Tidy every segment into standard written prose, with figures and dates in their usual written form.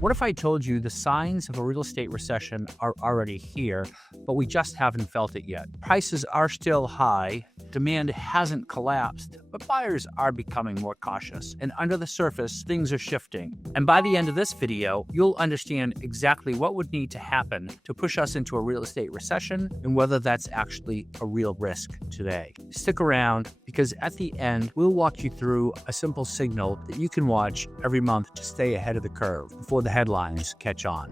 What if I told you the signs of a real estate recession are already here, but we just haven't felt it yet? Prices are still high, demand hasn't collapsed, but buyers are becoming more cautious. And under the surface, things are shifting. And by the end of this video, you'll understand exactly what would need to happen to push us into a real estate recession and whether that's actually a real risk today. Stick around, because at the end, we'll walk you through a simple signal that you can watch every month to stay ahead of the curve before the headlines catch on.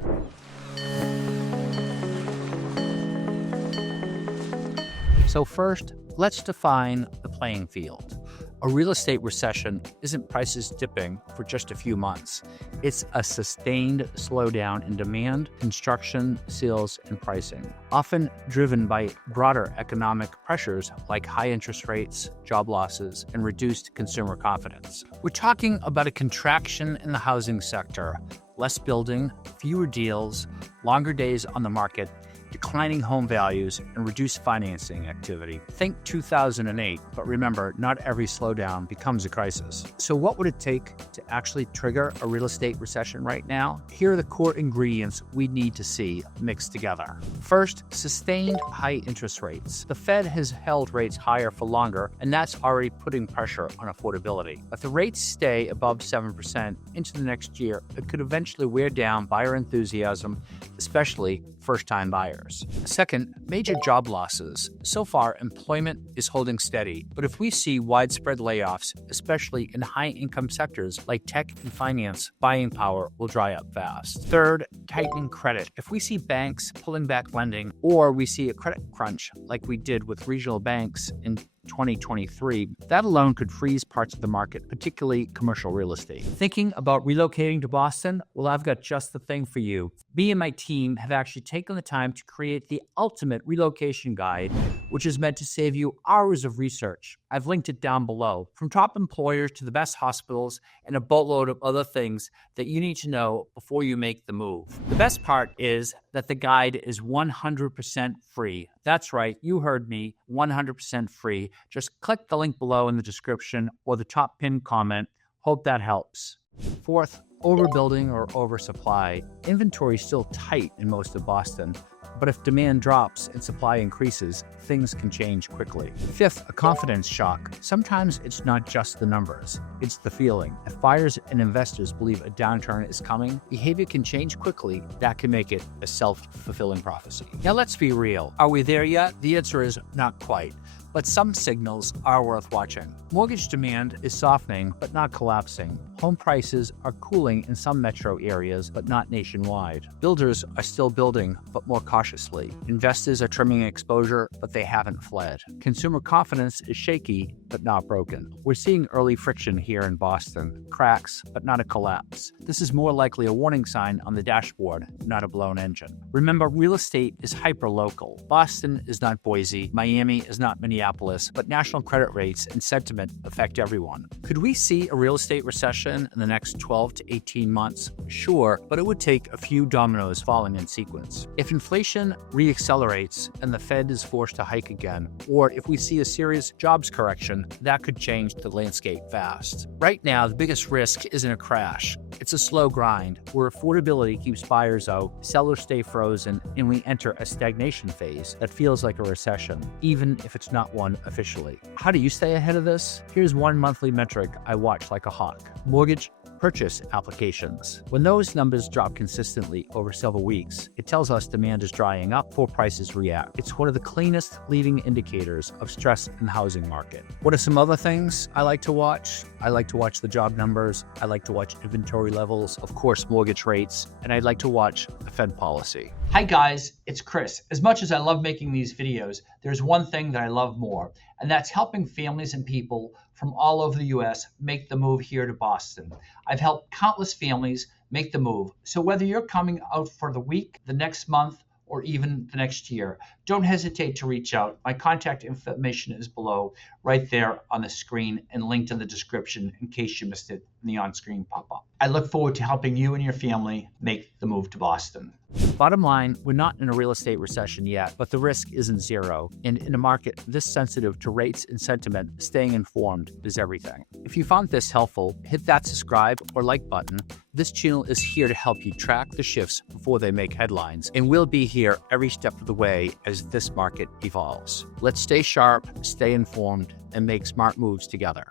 So first, let's define the playing field. A real estate recession isn't prices dipping for just a few months. It's a sustained slowdown in demand, construction, sales, and pricing, often driven by broader economic pressures like high interest rates, job losses, and reduced consumer confidence. We're talking about a contraction in the housing sector, less building, fewer deals, longer days on the market, declining home values, and reduced financing activity. Think 2008, but remember, not every slowdown becomes a crisis. So what would it take to actually trigger a real estate recession right now? Here are the core ingredients we need to see mixed together. First, sustained high interest rates. The Fed has held rates higher for longer, and that's already putting pressure on affordability. If the rates stay above 7% into the next year, it could eventually wear down buyer enthusiasm, especially first-time buyers. Second, major job losses. So far, employment is holding steady, but if we see widespread layoffs, especially in high-income sectors like tech and finance, buying power will dry up fast. Third, tightening credit. If we see banks pulling back lending, or we see a credit crunch like we did with regional banks in 2023, that alone could freeze parts of the market, particularly commercial real estate. Thinking about relocating to Boston? Well, I've got just the thing for you. Me and my team have actually taken the time to create the ultimate relocation guide, which is meant to save you hours of research. I've linked it down below. From top employers to the best hospitals and a boatload of other things that you need to know before you make the move. The best part is that the guide is 100% free. That's right, you heard me, 100% free. Just click the link below in the description or the top pinned comment. Hope that helps. Fourth, overbuilding or oversupply. Inventory is still tight in most of Boston, but if demand drops and supply increases, things can change quickly. Fifth, a confidence shock. Sometimes it's not just the numbers, it's the feeling. If buyers and investors believe a downturn is coming, behavior can change quickly. That can make it a self-fulfilling prophecy. Now let's be real. Are we there yet? The answer is not quite, but some signals are worth watching. Mortgage demand is softening, but not collapsing. Home prices are cooling in some metro areas, but not nationwide. Builders are still building, but more cautiously. Investors are trimming exposure, but they haven't fled. Consumer confidence is shaky, but not broken. We're seeing early friction here in Boston. Cracks, but not a collapse. This is more likely a warning sign on the dashboard, not a blown engine. Remember, real estate is hyper-local. Boston is not Boise, Miami is not Minneapolis, but national credit rates and sentiment affect everyone. Could we see a real estate recession in the next 12 to 18 months? Sure, but it would take a few dominoes falling in sequence. If inflation reaccelerates and the Fed is forced to hike again, or if we see a serious jobs correction, that could change the landscape fast. Right now, the biggest risk isn't a crash. It's a slow grind where affordability keeps buyers out, sellers stay frozen, and we enter a stagnation phase that feels like a recession, even if it's not one officially. How do you stay ahead of this? Here's one monthly metric I watch like a hawk: mortgage purchase applications. When those numbers drop consistently over several weeks, it tells us demand is drying up before prices react. It's one of the cleanest leading indicators of stress in the housing market. What are some other things I like to watch? I like to watch the job numbers. I like to watch inventory levels, of course, mortgage rates, and I'd like to watch the Fed policy. Hi guys, it's Chris. As much as I love making these videos, there's one thing that I love more, and that's helping families and people from all over the US make the move here to Boston. I've helped countless families make the move. So whether you're coming out for the week, the next month, or even the next year, don't hesitate to reach out. My contact information is below, right there on the screen and linked in the description in case you missed it in the on-screen pop-up. I look forward to helping you and your family make the move to Boston. Bottom line, we're not in a real estate recession yet, but the risk isn't zero. And in a market this sensitive to rates and sentiment, staying informed is everything. If you found this helpful, hit that subscribe or like button. This channel is here to help you track the shifts before they make headlines, and we'll be here every step of the way as this market evolves. Let's stay sharp, stay informed, and make smart moves together.